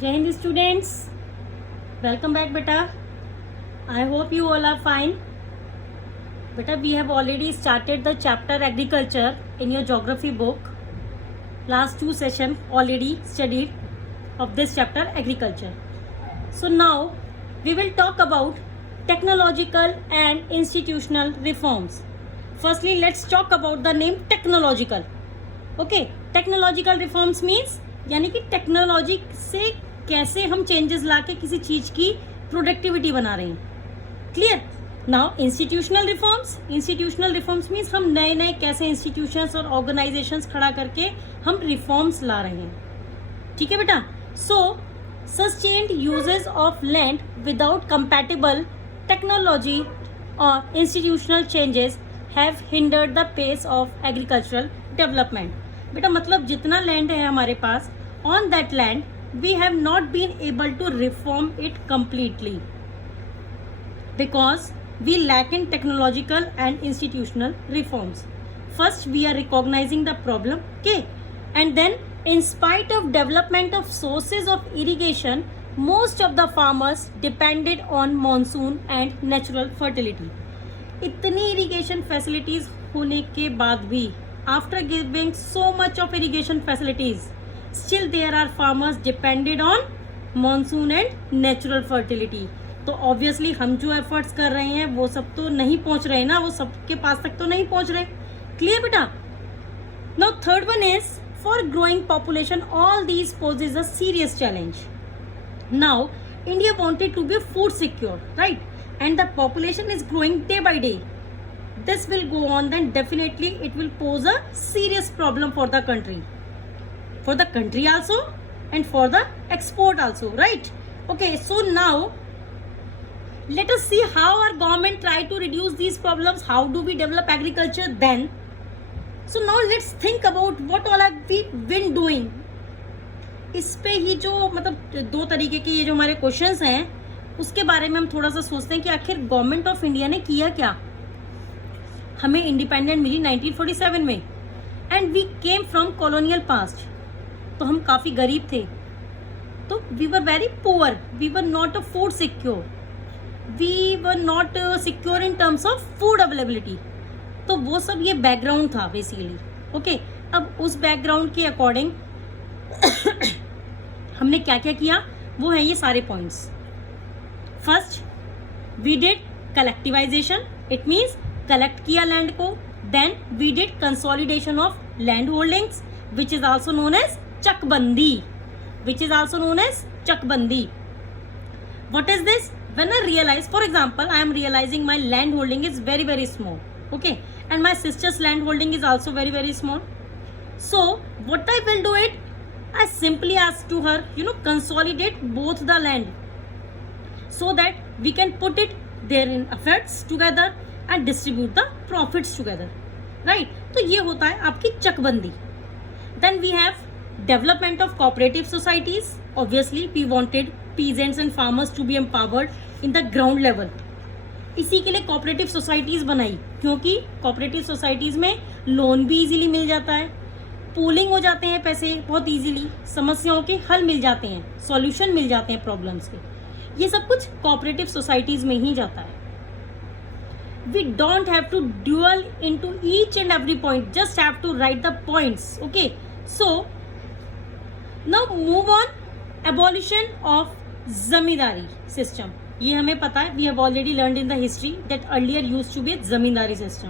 Jai Hind students, welcome back beta. I hope you all are fine. Beta, we have already started the chapter agriculture in your geography book. Last two sessions already studied of this chapter agriculture. So now we will talk about technological and institutional reforms. Firstly, let's talk about the name technological. Okay, technological reforms means यानी कि technology से कैसे हम changes लाके किसी चीज की productivity बना रहे हैं. Clear. Now institutional reforms means हम नए नए कैसे इंस्टीट्यूशंस और ऑर्गेनाइजेशंस खड़ा करके हम रिफॉर्म्स ला रहे हैं. ठीक है बेटा. So sustained uses of land without compatible technology और institutional changes have hindered the pace of agricultural development. बेटा मतलब जितना लैंड है हमारे पास, on that land we have not been able to reform it completely because we lack in technological and institutional reforms. First, we are recognizing the problem, okay? And then, in spite of development of sources of irrigation, most of the farmers depended on monsoon and natural fertility. इतनी irrigation facilities होने के बाद भी, after giving so much of irrigation facilities, still there are farmers depended on monsoon and natural fertility. तो obviously हम जो efforts कर रहे हैं वो सब तो नहीं पहुंच रहे ना, वो सबके पास तक तो नहीं पहुंच रहे. क्लियर बेटा. Now third one is for growing population all these poses a serious challenge. Now India wanted to be food secure, right, and the population is growing day by day. This will go on, then definitely it will pose a serious problem for the country also and for the export also, right. Okay, so now let us see how our government try to reduce these problems. How do we develop agriculture then? So now let's think about what all have we been doing. इस पे ही जो मतलब दो तरीके के ये जो हमारे क्वेश्चंस हैं उसके बारे में हम थोड़ा सा सोचते हैं कि आखिर गवर्नमेंट ऑफ इंडिया ने किया क्या. हमें इंडिपेंडेंट मिली 1947 में and we came from colonial past. तो हम काफी गरीब थे, तो we were very poor, we were not a food secure, we were not secure in terms of food availability. तो वो सब ये बैकग्राउंड था बेसिकली. ओके, अब उस बैकग्राउंड के अकॉर्डिंग हमने क्या क्या किया वो है ये सारे points. First, we did collectivisation, it means collect किया लैंड को. Then we did consolidation of land holdings which is also known as chakbandi. What is this? When I realize, for example, I am realizing my land holding is very very small, okay, and my sister's land holding is also very very small. So what I will do it, I simply ask to her, consolidate both the land so that we can put it their in efforts together and distribute the profits together, right? तो ये होता है आपकी चकबंदी. Then we have development of cooperative societies. Obviously we wanted peasants and farmers to be empowered in the ground level. इसी के लिए cooperative societies बनाई, क्योंकि कोऑपरेटिव सोसाइटीज में लोन भी इजीली मिल जाता है, पूलिंग हो जाते हैं पैसे बहुत इजीली, समस्याओं के हल मिल जाते हैं, सॉल्यूशन मिल जाते हैं प्रॉब्लम्स के. ये सब कुछ कोऑपरेटिव सोसाइटीज में ही जाता है. We don't have to dwell into each and every point, just have to write the points. Okay, so now move on. Abolition of zamindari system. ये हमें पता है, we have already learned in the history that earlier used to be zamindari system.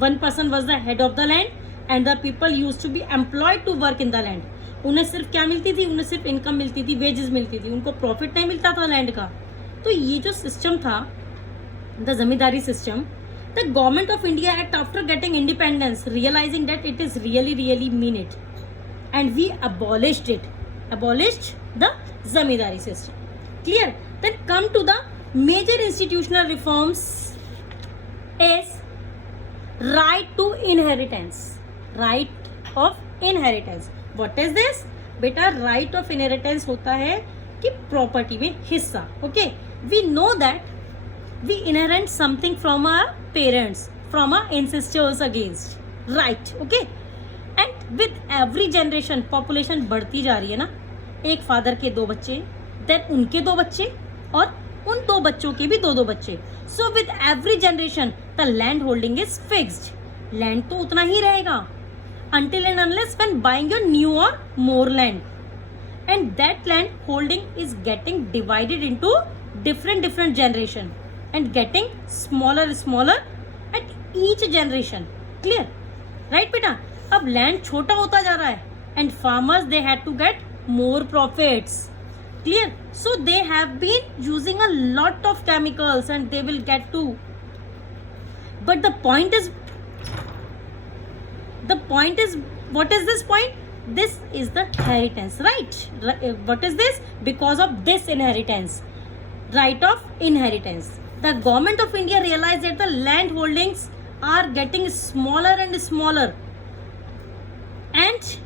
One person was the head of the land and the people used to be employed to work in the land. उन्हें सिर्फ क्या मिलती थी? उन्हें सिर्फ income मिलती थी, wages मिलती थी, उनको प्रॉफिट नहीं मिलता था लैंड का. तो ये जो सिस्टम था the zamindari system, the government of India act after getting independence realising that it is really mean it and we abolished the zamindari system. Clear? Then come to the major institutional reforms is right to inheritance. Right of inheritance. What is this? बेटा right of inheritance होता है कि property में हिस्सा. Okay, we know that we inherit something from our parents, from our ancestors against. Right? Okay. And with every generation population बढ़ती जा रही है ना, एक फादर के 2 बच्चे, देन उनके 2 बच्चे और उन 2 बच्चों के भी 2-2 बच्चे. So with every generation the land holding is fixed. Land तो उतना ही रहेगा until and unless when buying your new or more land, and that land holding is getting divided into different generation and getting smaller at each generation. Clear? Right beta? अब land छोटा होता जा रहा है and farmers they had to get more profits. Clear? So they have been using a lot of chemicals and they will get to, but the point is what is this point? This is the inheritance, right? What is this? Because of this inheritance, right of inheritance, the government of India realized that the land holdings are getting smaller and smaller, and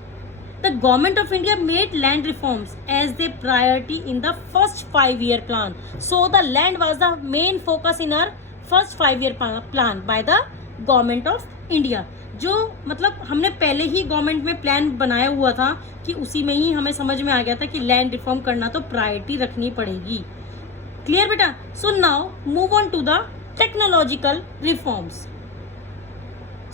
the government of India made land reforms as their priority in the first 5-year plan. So the land was the main focus in our first 5-year plan by the government of India. जो मतलब हमने पहले ही government में plan बनाया हुआ था कि उसी में ही हमें समझ में आ गया था कि लैंड रिफॉर्म करना तो प्रायोरिटी रखनी पड़ेगी. क्लियर बेटा? So now move on to the technological reforms.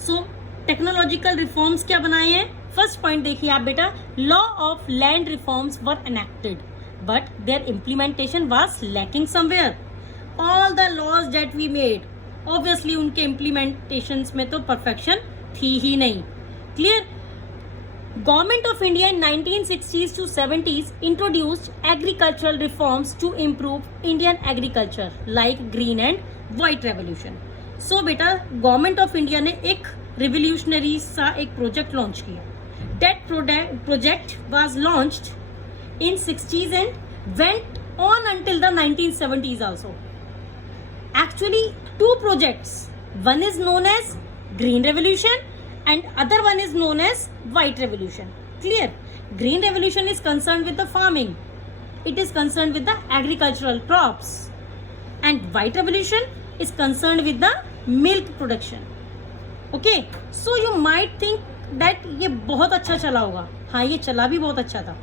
So technological reforms क्या बनाए हैं? फर्स्ट पॉइंट देखिए आप बेटा, law of land reforms were enacted but their implementation was lacking somewhere. All the laws that we made, obviously उनके implementation में तो perfection थी ही नहीं. Clear? Government of India in 1960s to 70s introduced agricultural reforms to improve Indian agriculture like green and white revolution. सो बेटा government of India ने एक revolutionary सा एक प्रोजेक्ट लॉन्च किया. That project was launched in 60s and went on until the 1970s also. Actually 2 projects, one is known as Green Revolution and other one is known as White Revolution. Clear? Green Revolution is concerned with the farming. It is concerned with the agricultural crops. And White Revolution is concerned with the milk production. Okay? So you might think that ये बहुत अच्छा चला होगा. हाँ, ये चला भी बहुत अच्छा था.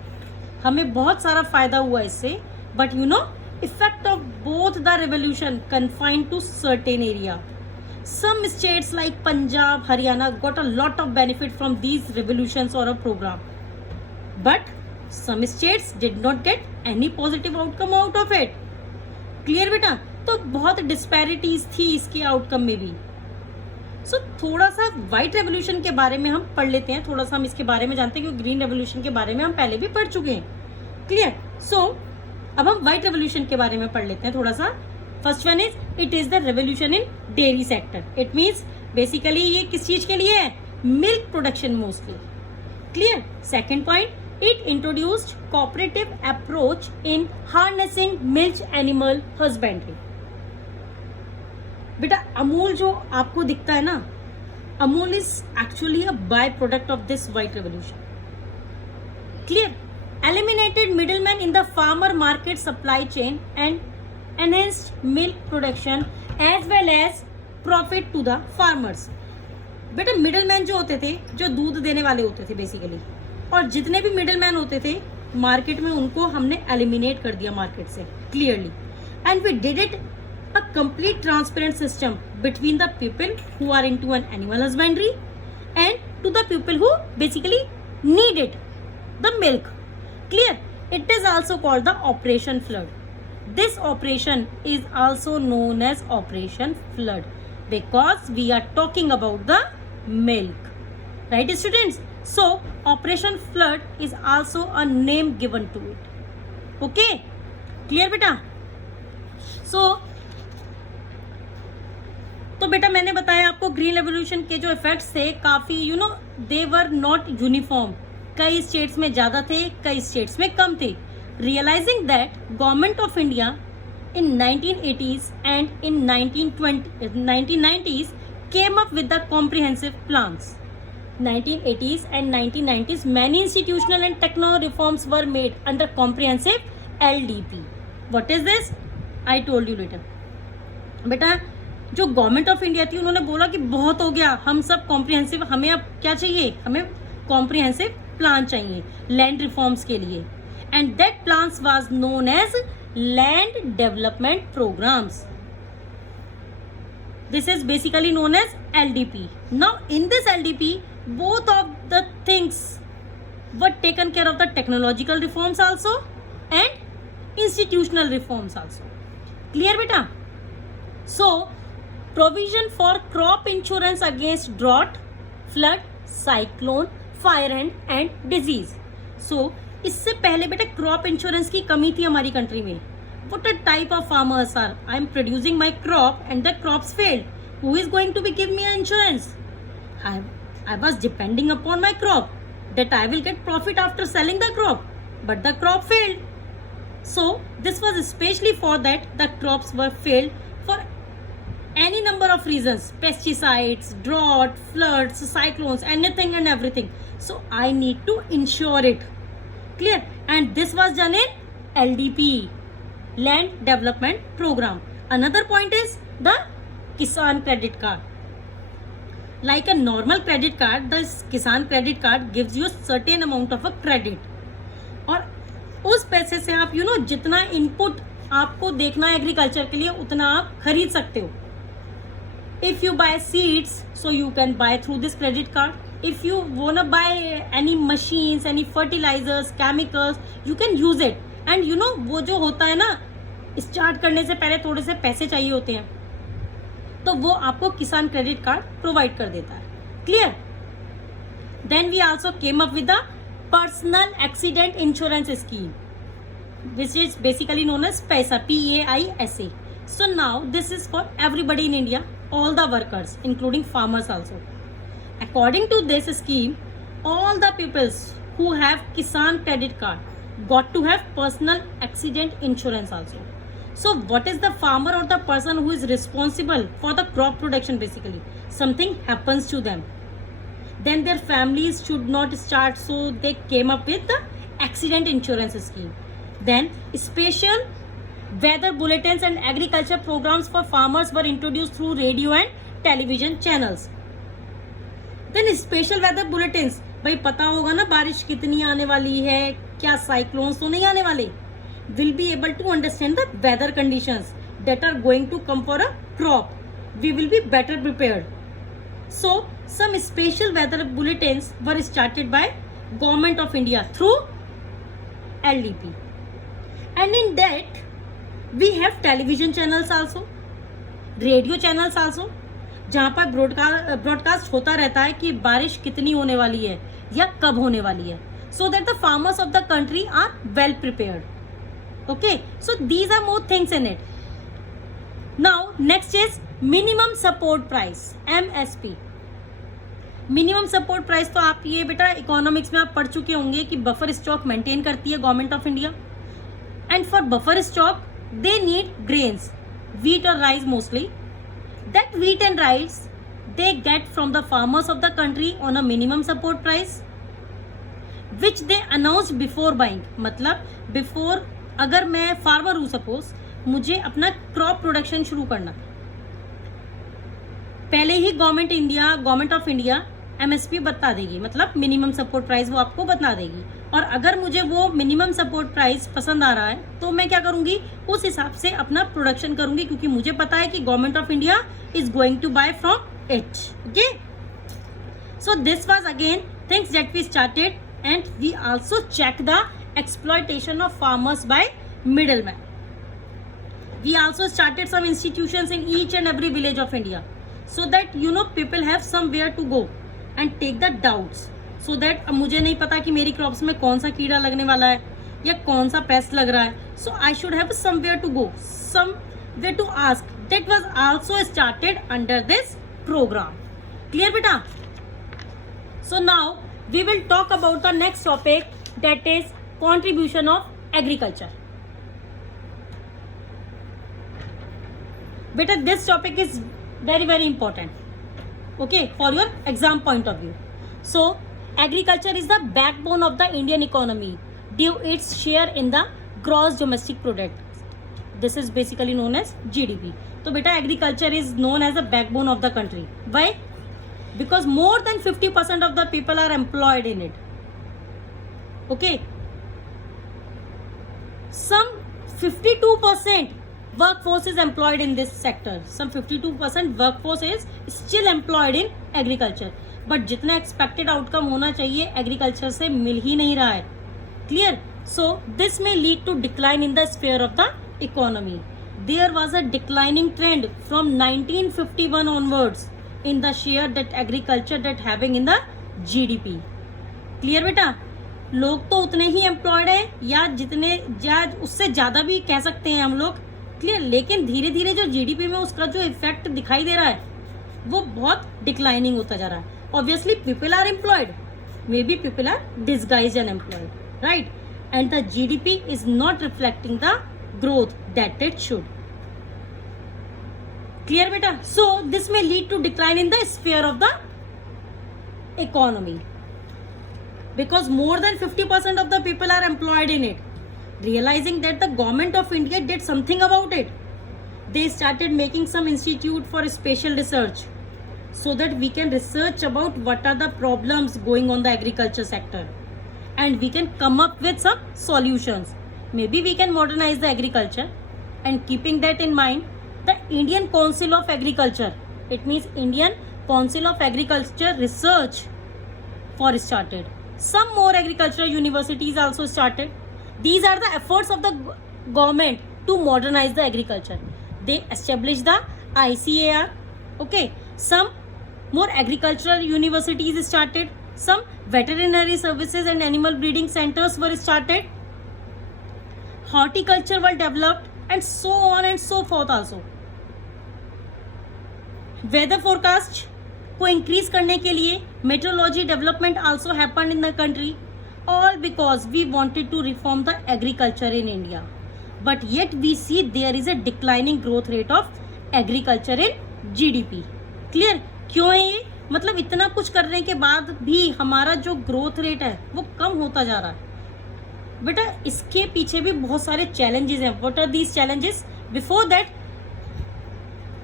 हमें बहुत सारा फायदा हुआ इससे. But you know, effect of both the revolution confined to certain area. Some states like Punjab, Haryana got a lot of benefit from these revolutions or a program. But some states did not get any positive outcome out of it. Clear बेटा? तो बहुत disparities थी इसके outcome में भी. So थोड़ा सा white revolution के बारे में हम पढ़ लेते हैं, थोड़ा सा हम इसके बारे में जानते हैं क्योंकि green revolution के बारे में हम पहले भी पढ़ चुके हैं. Clear? So अब हम व्हाइट रेवोल्यूशन के बारे में पढ़ लेते हैं थोड़ा सा. First one is it is the revolution in dairy sector. It means basically ये किस चीज के लिए है? Milk production mostly. Clear? Second point, it introduced cooperative approach in harnessing milk animal husbandry. बेटा अमूल जो आपको दिखता है ना, Amul is actually a by product of this white revolution. Clear? Eliminated middlemen in the farmer market supply chain and enhanced milk production as well as profit to the farmers. बेटा middleman जो होते थे, जो दूध देने वाले होते थे बेसिकली, और जितने भी मिडलमैन होते थे मार्केट में उनको हमने एलिमिनेट कर दिया मार्केट से clearly. And we did it a complete transparent system between the people who are into an animal husbandry and to the people who basically needed the milk. Clear? It is also called the Operation Flood. This operation is also known as Operation Flood because we are talking about the milk. Right, students? So, Operation Flood is also a name given to it. Okay? Clear, beta? So, तो बेटा मैंने बताया आपको green revolution के जो effects थे काफ़ी they were not uniform. कई स्टेट्स में ज़्यादा थे, कई स्टेट्स में कम थे. Realising that government of India in 1980s and in 1990s came up with the comprehensive plans. 1980s and 1990s many institutional and techno reforms were made under comprehensive LDP. What is this? I told you later. बेटा जो government of India थी उन्होंने बोला कि बहुत हो गया, हम सब कॉम्प्रिहेंसिव, हमें अब क्या चाहिए? हमें कॉम्प्रिहेंसिव प्लान चाहिए लैंड रिफॉर्म्स के लिए. and that plans was known as land development programs. This is basically known as LDP. Now in this LDP, both of the things were taken care of, the technological reforms also and institutional reforms also. Clear beta? So provision for crop insurance against drought, flood, cyclone, fire and disease. So इससे पहले बेटा crop insurance की कमी थी हमारी country में. What a type of farmers are. I am producing my crop and the crops failed. Who is going to be give me insurance? I was depending upon my crop that I will get profit after selling the crop, but the crop failed. So this was especially for that the crops were failed for any number of reasons: pesticides, drought, floods, cyclones, anything and everything. So I need to insure it. Clear? And this was done in LDP, Land Development Program. Another point is the Kisan Credit Card. Like a normal credit card, this Kisan Credit Card gives you a certain amount of a credit. और उस पैसे से आप जितना input आपको देखना है agriculture के लिए उतना आप खरीद सकते हो. If you buy seeds, so you can buy through this credit card. If you wanna buy any machines, any fertilizers, chemicals, you can use it. And वो जो होता है ना, स्टार्ट करने से पहले थोड़े से पैसे चाहिए होते हैं, तो वो आपको किसान क्रेडिट कार्ड प्रोवाइड कर देता है. Clear? Then we also came up with the personal accident insurance scheme, which is basically known as PAISA, PAISA. So now this is for everybody in India, all the workers, including farmers also. According to this scheme, all the peoples who have Kisan credit card got to have personal accident insurance also. So what is the farmer or the person who is responsible for the crop production? Basically, something happens to them, then their families should not start, so they came up with the accident insurance scheme. Then special weather bulletins and agriculture programs for farmers were introduced through radio and television channels. Then special weather bulletins, भाई पता होगा ना बारिश कितनी आने वाली है, क्या साइक्लोन्स तो नहीं आने वाले. Will be able to understand the weather conditions that are going to come for a crop. We will be better prepared. So some special weather bulletins were started by Government of India through LDP. And in that we have television channels also, radio channels also, जहाँ पर broadcast होता रहता है कि बारिश कितनी होने वाली है या कब होने वाली है, so that the farmers of the country are well prepared. Okay, so these are more things in it. Now next is minimum support price, MSP. Minimum support price तो आप ये बेटा इकोनॉमिक्स में आप पढ़ चुके होंगे कि बफर स्टॉक मेंटेन करती है government of India. And for buffer stock they need grains, wheat or rice mostly. That wheat and rice they get from the farmers of the country on a minimum support price, which they announced before buying. मतलब before, अगर मैं farmer हूँ suppose, मुझे अपना crop production शुरू करना, पहले ही government of India MSP बता देगी, मतलब मिनिमम सपोर्ट प्राइस वो आपको बता देगी. और अगर मुझे वो मिनिमम सपोर्ट प्राइस पसंद आ रहा है तो मैं क्या करूंगी, उस हिसाब से अपना प्रोडक्शन करूंगी, क्योंकि मुझे पता है कि government of India is going to buy from it. Okay, so this was again things that we started, and we also check the exploitation of farmers by middleman. We also started some institutions in each and every village of India, so that people have somewhere to go and take the doubts, so that अब मुझे नहीं पता कि मेरी crops में कौन सा कीड़ा लगने वाला है या कौन सा पेस्ट लग रहा है, so I should have somewhere to go, somewhere to ask. That was also started under this program. Clear beta? So now we will talk about the next topic, that is contribution of agriculture. Beta, this topic is very very important, okay, for your exam point of view. So agriculture is the backbone of the Indian economy due its share in the gross domestic product. This is basically known as GDP. So beta, agriculture is known as the backbone of the country. Why? Because more than 50% of the people are employed in it. Okay, some 52% workforce is employed in this sector. Some 52% workforce is still employed in agriculture. But जितना expected outcome होना चाहिए agriculture से मिल ही नहीं रहा है. Clear? So this may lead to decline in the sphere of the economy. There was a declining trend from 1951 onwards in the share that agriculture that having in the GDP. Clear बेटा? लोग तो उतने ही employed है या जितने या उससे ज़्यादा भी कह सकते हैं हम लोग. क्लियर. लेकिन धीरे धीरे जो जीडीपी में उसका जो इफेक्ट दिखाई दे रहा है वो बहुत डिक्लाइनिंग होता जा रहा है. Obviously people are employed, may be people are disguised and employed, right, and the GDP is not reflecting the growth that it should. Clear बेटा? सो दिस में lead to decline in the sphere of the economy because more than 50% of the people are employed in it. Realizing that the government of India did something about it, they started making some institute for special research so that we can research about what are the problems going on the agriculture sector and we can come up with some solutions. Maybe we can modernize the agriculture. And keeping that in mind, the Indian Council of Agriculture, it means Indian Council of Agriculture Research for started. Some more agricultural universities also started. These are the efforts of the government to modernize the agriculture. They established the ICAR. Okay. Some more agricultural universities started. Some veterinary services and animal breeding centers were started. Horticulture were developed and so on and so forth also. Weather forecast को increase करने के लिए meteorology development also happened in the country, all because we wanted to reform the agriculture in India. But yet we see there is a declining growth rate of agriculture in GDP. Clear? क्यों है ये? मतलब इतना कुछ करने के बाद भी हमारा जो ग्रोथ रेट है वो कम होता जा रहा है. बेटा इसके पीछे भी बहुत सारे चैलेंजेस हैं. What are these challenges? Before that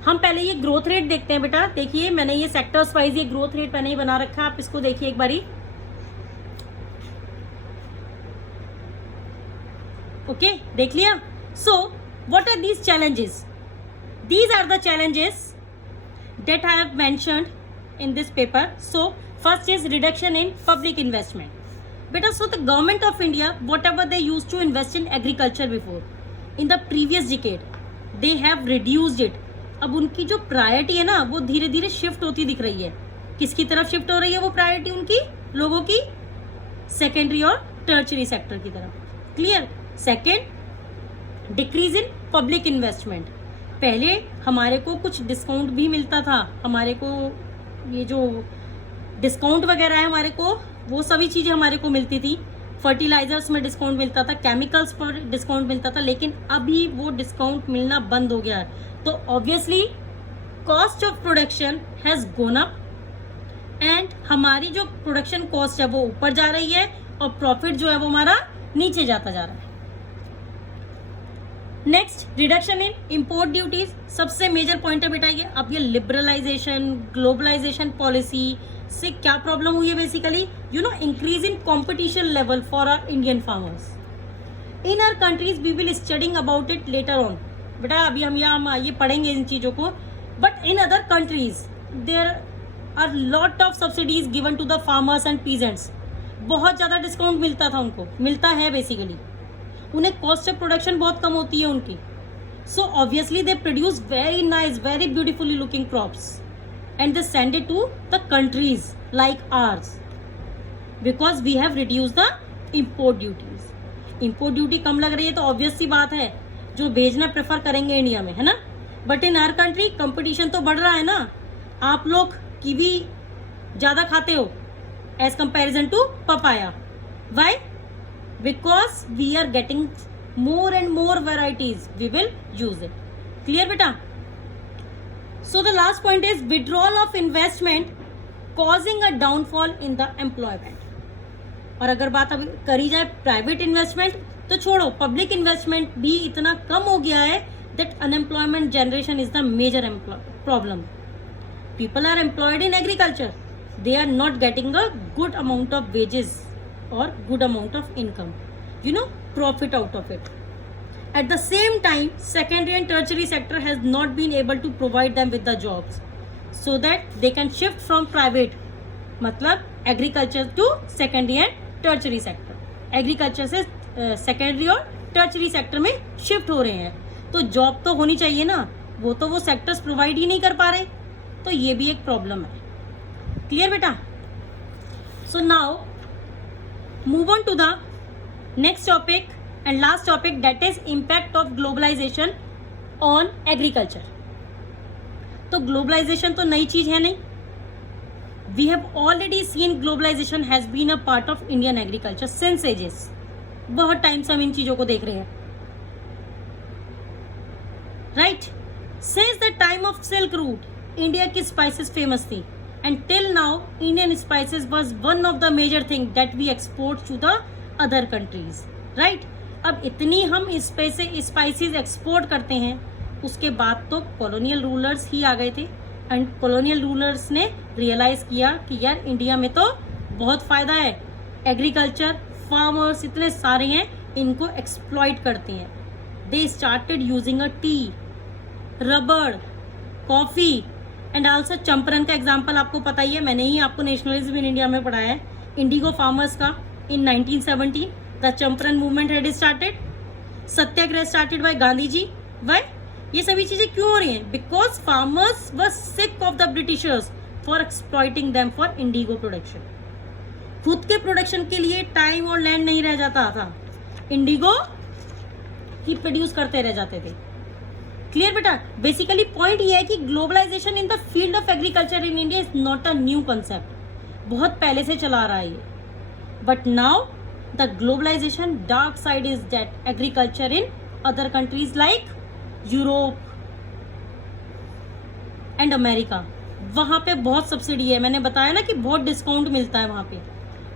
हम पहले ये ग्रोथ रेट देखते हैं. बेटा देखिए मैंने ये सेक्टर्स वाइज ये ग्रोथ रेट मैंने ही बना रखा है, आप इसको देखिए एक बारी. ओके, देख लिया. So what are these challenges? These are the challenges that I have mentioned in this paper. So first is reduction in public investment. बेटा so the government of India whatever they use to invest in agriculture before in the previous decade they have reduced it. अब उनकी जो priority है ना वो धीरे धीरे shift होती दिख रही है. किसकी तरफ शिफ्ट हो रही है वो प्रायोरिटी? उनकी लोगों की सेकेंडरी और टर्चरी सेक्टर की तरफ. Clear? Second, decrease in public investment. पहले हमारे को कुछ डिस्काउंट भी मिलता था. हमारे को ये जो डिस्काउंट वगैरह है हमारे को वो सभी चीजें हमारे को मिलती थी. फर्टिलाइजर्स में डिस्काउंट मिलता था, केमिकल्स पर डिस्काउंट मिलता था, लेकिन अभी वो डिस्काउंट मिलना बंद हो गया है. तो obviously cost of production has gone up and हमारी जो प्रोडक्शन कॉस्ट है वो ऊपर जा रही है और प्रॉफिट जो है वो हमारा नीचे जाता जा रहा है. Next, reduction in import duties. सबसे मेजर पॉइंट है बेटा ये. अब ये लिबरलाइजेशन ग्लोबलाइजेशन पॉलिसी से क्या प्रॉब्लम हुई है? Basically you know increase in competition level for our Indian farmers in our countries. We will studying about it later on. बेटा अभी हम यहाँ ये पढ़ेंगे इन चीज़ों को. But in other countries there are lot of subsidies given to the farmers and peasants. बहुत ज़्यादा डिस्काउंट मिलता था उनको, मिलता है बेसिकली. उन्हें कॉस्ट ऑफ प्रोडक्शन बहुत कम होती है उनकी. So obviously they produce very nice very beautifully looking crops and they send it to the countries like ours because we have reduce the import duties. Import duty कम लग रही है तो obvious सी बात है जो भेजना प्रेफर करेंगे इंडिया में, है ना. But in our country competition तो बढ़ रहा है ना. आप लोग कीवी ज्यादा खाते हो as comparison to papaya. Why? Because we are getting more and more varieties, we will use it. Clear बेटा? So the last point is withdrawal of investment causing a downfall in the employment. और अगर बात अभी करी जाए private investment तो छोड़ो, public investment भी इतना कम हो गया है that unemployment generation is the major problem. People are employed in agriculture, they are not getting a good amount of wages और good amount of income, you know, profit out of it. At the same time, secondary and tertiary sector has not been able to provide them with the jobs so that they can shift from private, मतलब agriculture to secondary and tertiary sector. Agriculture से secondary और tertiary sector में shift हो रहे हैं, तो job तो होनी चाहिए ना, वो तो वो sectors provide ही नहीं कर पा रहे, तो ये भी एक problem है. Clear बेटा? So now move on to the next topic and last topic, that is impact of globalization on agriculture. तो globalization तो नई चीज है नहीं. We have already seen globalization has been a part of Indian agriculture since ages. बहुत time से हम इन चीजों को देख रहे हैं. Right? Since the time of Silk Route, India की spices famous थी, and till now Indian spices was one of the major thing that we export to the other countries. Right? अब इतनी हम स्पाइसेस एक्सपोर्ट करते हैं, उसके बाद तो कॉलोनियल रूलर्स ही आ गए थे, एंड कॉलोनियल रूलर्स ने रियलाइज किया कि यार इंडिया में तो बहुत फ़ायदा है, एग्रीकल्चर, फार्मर्स इतने सारे हैं, इनको एक्सप्लॉइट करते हैं. They started using a T, रबड़, कॉफ़ी एंड आल्सो चंपरन का एग्जाम्पल आपको पता ही है, मैंने ही आपको नेशनलिज्म इन इंडिया में पढ़ाया है, इंडिगो फार्मर्स का. इन 1917 the Champaran movement had started, Satyagraha started by Gandhi ji. Why? ये सभी चीजें क्यों हो रही हैं? Because farmers were sick of the Britishers for exploiting them for indigo production. खुद के प्रोडक्शन के लिए टाइम और लैंड नहीं रह जाता था, इंडिगो ही प्रोड्यूस करते रह जाते थे. क्लियर बेटा? बेसिकली पॉइंट ये है कि globalisation in the field of agriculture in India is not a new concept, बहुत पहले से चला रहा है ये. But now the globalization dark side is that agriculture in other countries like Europe and America, वहाँ पे बहुत सब्सिडी है, मैंने बताया ना कि बहुत डिस्काउंट मिलता है वहाँ पे.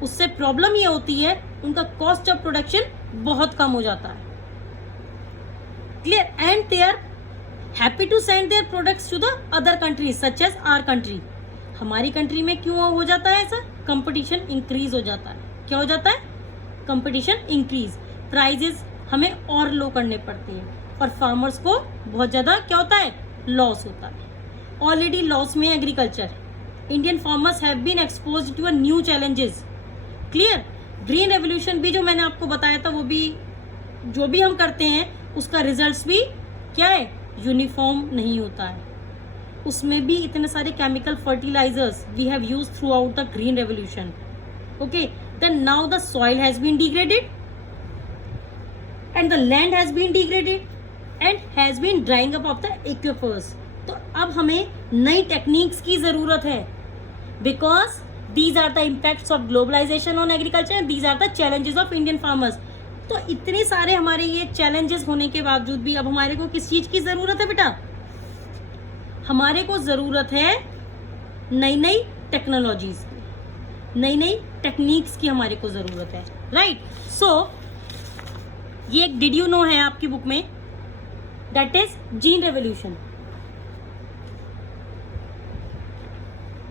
उससे प्रॉब्लम ये होती है, उनका कॉस्ट ऑफ प्रोडक्शन बहुत कम हो जाता है. Clear? And they are happy to send their products to the other countries such as our country. हमारी कंट्री में क्यों हो जाता है ऐसा? कंपटीशन इंक्रीज हो जाता है. क्या हो जाता है? कंपटीशन इंक्रीज, प्राइजेस हमें और लो करने पड़ते हैं, और फार्मर्स को बहुत ज़्यादा क्या होता है? लॉस होता है. ऑलरेडी लॉस में agriculture. Indian farmers have been exposed to a new challenges. Clear? Green revolution भी जो मैंने आपको बताया था, वो भी जो भी हम करते हैं उसका रिजल्ट्स भी क्या है? यूनिफॉर्म नहीं होता है. उसमें भी इतने सारे chemical fertilisers we have used throughout the green revolution. Okay, then now the soil has been degraded and the land has been degraded and has been drying up of the aquifers. तो अब हमें नई techniques की ज़रूरत है, because these are the impacts of globalization on agriculture and these are the challenges of Indian farmers. तो इतने सारे हमारे ये चैलेंजेस होने के बावजूद भी अब हमारे को किस चीज़ की ज़रूरत है बेटा? हमारे को ज़रूरत है नई नई टेक्नोलॉजीज़, नई नई टेक्निक्स की हमारे को ज़रूरत है. राइट? सो ये एक डिड यू नो है आपकी बुक में, that is gene revolution.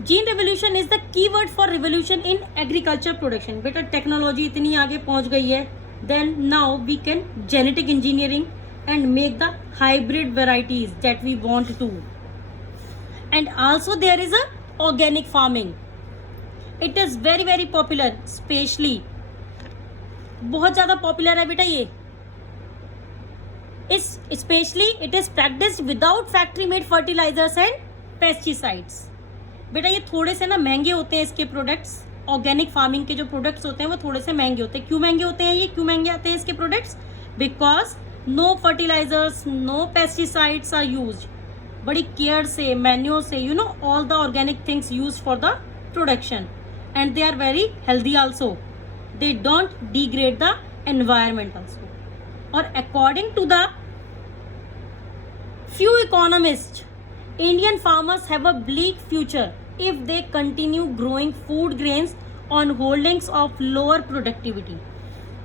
Gene revolution is the keyword for revolution in agriculture production. बेटा टेक्नोलॉजी इतनी आगे पहुंच गई है, then now we can genetic engineering and make the hybrid varieties that we want to. And also there is a organic farming. It is very very popular, specially बहुत ज्यादा popular है बेटा ये. इस specially it is practised without factory made fertilisers and pesticides. बेटा ये थोड़े से ना महंगे होते हैं इसके प्रोडक्ट्स. ऑर्गेनिक फार्मिंग के जो प्रोडक्ट्स होते हैं वो थोड़े से महंगे होते हैं. क्यों महंगे होते हैं ये? क्यों महंगे आते हैं इसके products? Because no fertilisers, no pesticides are used. बड़ी केयर से, मैन्योर से, you know all the organic things used for the production. And they are very healthy also. They don't degrade the environment also. Or according to the few economists, Indian farmers have a bleak future if they continue growing food grains on holdings of lower productivity.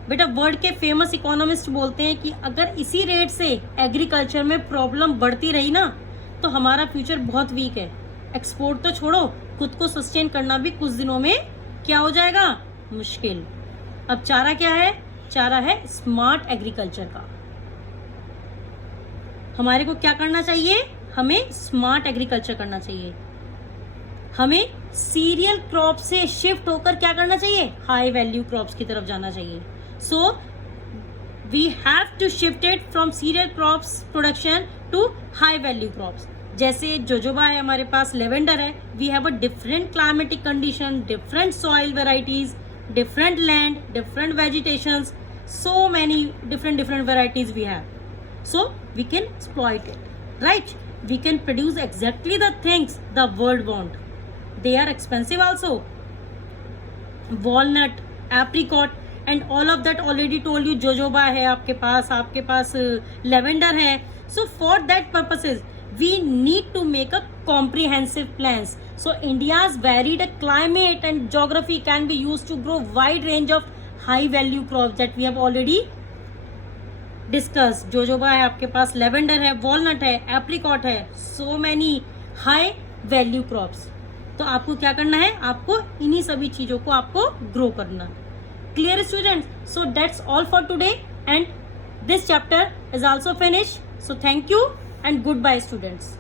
बेटा world के famous economist बोलते हैं कि अगर इसी rate से agriculture में problem बढ़ती रही ना तो हमारा फ्यूचर बहुत वीक है. एक्सपोर्ट तो छोड़ो, खुद को सस्टेन करना भी कुछ दिनों में क्या हो जाएगा? मुश्किल. अब चारा क्या है? चारा है स्मार्ट एग्रीकल्चर का. हमारे को क्या करना चाहिए, हमें स्मार्ट एग्रीकल्चर करना चाहिए, हमें सीरियल क्रॉप से शिफ्ट होकर क्या करना चाहिए, हाई वैल्यू क्रॉप्स की तरफ जाना चाहिए. So we have to shift it from cereal crops production to high value crops. जैसे जोजोबा है हमारे पास, लेवेंडर है, we have a different climatic condition, different soil varieties, different land, different vegetations, so many different varieties we have. So we can exploit it, right? We can produce exactly the things the world want. They are expensive also. Walnut, apricot and all of that already told you. Jojoba है आपके पास lavender है. So for that purposes we need to make a comprehensive plans. So India's varied climate and geography can be used to grow wide range of high value crops that we have already discussed. Jojoba है आपके पास, lavender है, walnut है, apricot है, so many high value crops. तो आपको क्या करना है, आपको इन्हीं सभी चीजों को आपको ग्रो करना. Clear students? So that's all for today and this chapter is also finished. So thank you and goodbye students.